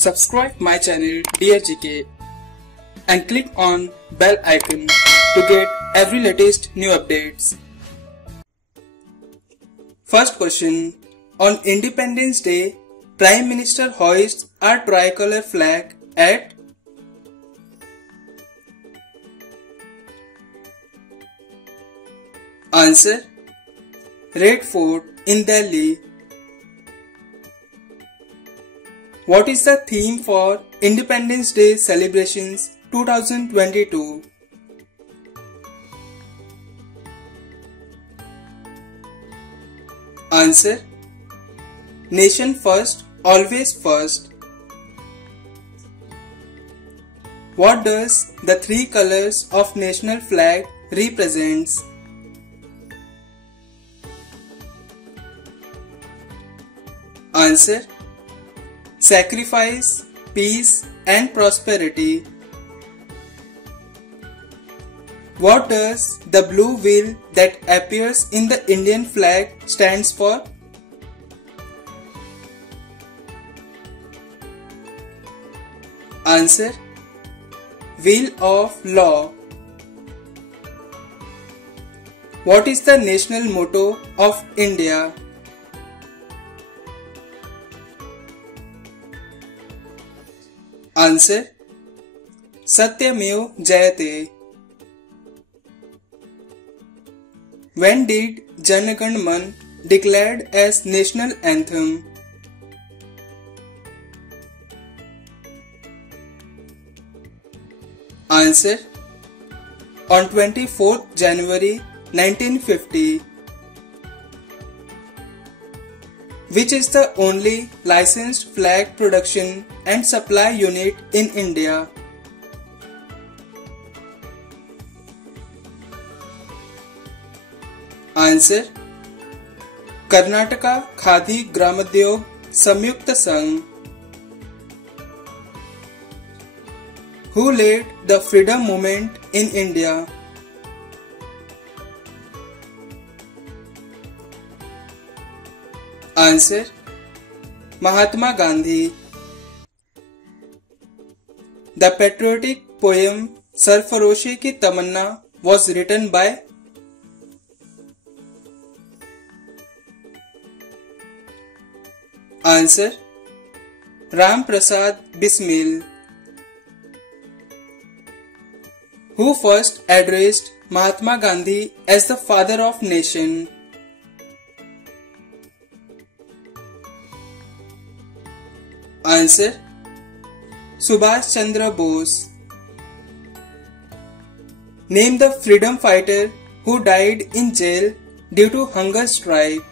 Subscribe my channel Dear GK and click on bell icon to get every latest new updates. First question. On Independence Day, Prime Minister hoists a tricolor flag at Answer. Red Fort in Delhi. What is the theme for Independence Day celebrations 2022? Answer. Nation first, always first. What does the three colors of national flag represents? Answer. Sacrifice, peace and prosperity. What does the blue wheel that appears in the Indian flag stands for? Answer. Wheel of Law. What is the national motto of India? Answer. Satyamev Jayate. When did Jana Gana Mana declared as national anthem? Answer. On 24th January 1950. Which is the only licensed flag production and supply unit in India? Answer. Karnataka Khadi Gramodyog Samyukta Sangh. Who led the freedom movement in India? Answer. Mahatma Gandhi. The patriotic poem Sarfaroshi Ki Tamanna was written by? Answer. Ram Prasad Bismil. Who first addressed Mahatma Gandhi as the father of nation? Answer. Subhash Chandra Bose. Name the freedom fighter who died in jail due to hunger strike.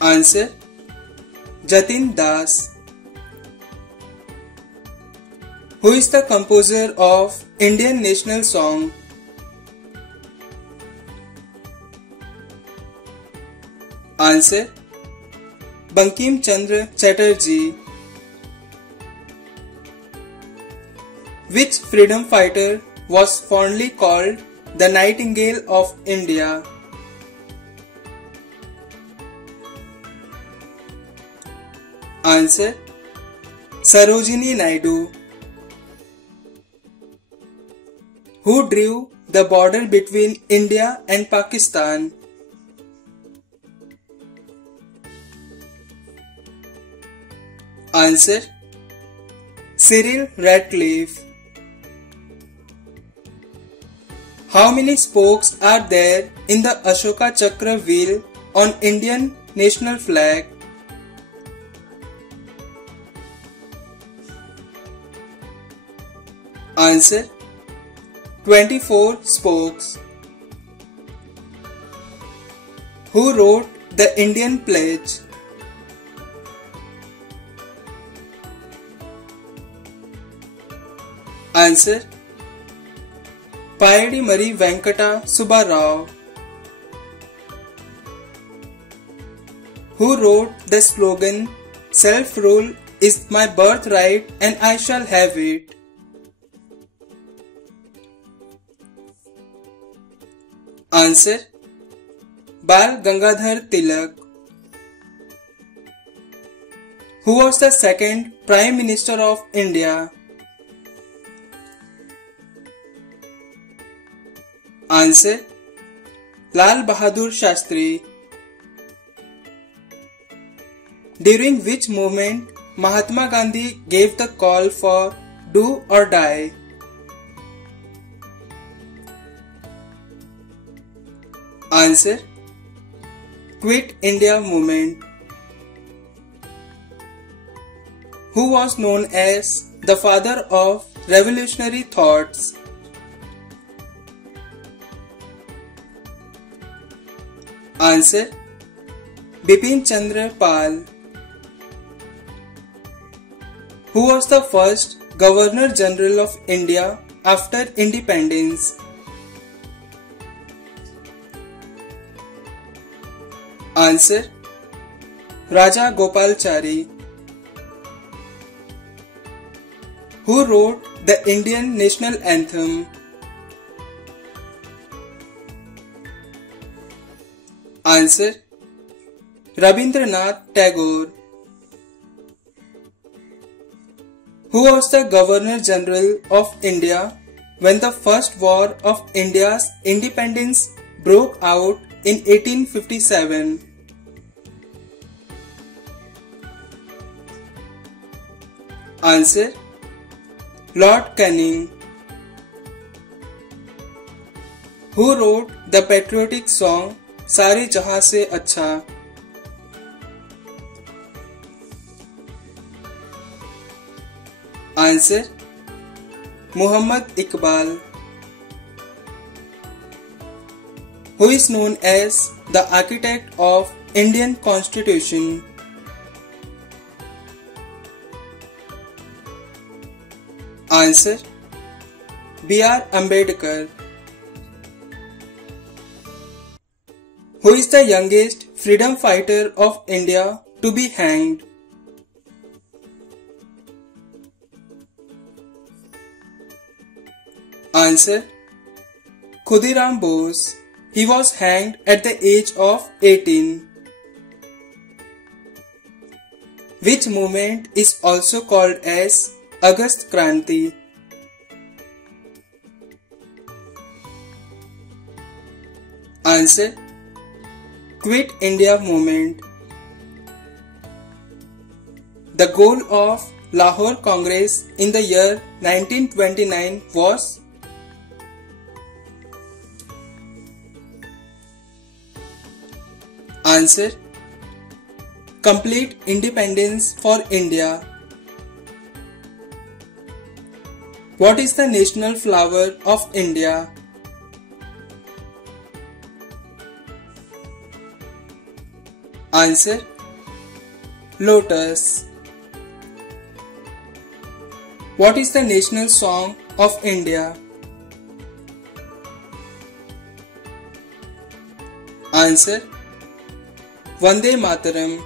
Answer. Jatin Das. Who is the composer of Indian national song? Answer. Bankim Chandra Chatterjee. Which freedom fighter was fondly called the Nightingale of India? Answer. Sarojini Naidu. Who drew the border between India and Pakistan? Answer. Cyril Radcliffe. How many spokes are there in the Ashoka Chakra wheel on Indian national flag? Answer. 24 spokes. Who wrote the Indian Pledge? Answer. Payadi Mari Venkata Subba Rao. Who wrote the slogan "Self-rule is my birthright and I shall have it"? Answer. Bal Gangadhar Tilak. Who was the second Prime Minister of India? Answer: Lal Bahadur Shastri. During which movement Mahatma Gandhi gave the call for do or die? Answer: Quit India movement. Who was known as the father of revolutionary thoughts? Answer: Bipin Chandra Pal. Who was the first Governor General of India after independence? Answer: Raja Gopalachari. Who wrote the Indian national anthem? Answer: Rabindranath Tagore. Who was the Governor General of India when the First War of India's independence broke out in 1857? Answer: Lord Canning. Who wrote the patriotic song सारे जहां से अच्छा? Answer: Muhammad Iqbal. Who is known as the architect of Indian Constitution? Answer: B.R. Ambedkar. Who is the youngest freedom fighter of India to be hanged? Answer: Khudiram Bose. He was hanged at the age of 18. Which movement is also called as Agast Kranti? Answer: Quit India movement. The goal of Lahore Congress in the year 1929 was? Answer: Complete independence for India. What is the national flower of India? Answer: Lotus. What is the national song of India? Answer: Vande Mataram.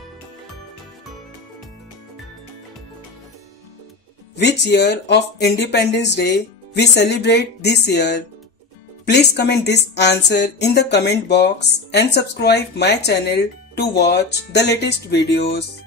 Which year of Independence Day we celebrate this year? Please comment this answer in the comment box and subscribe my channel to watch the latest videos.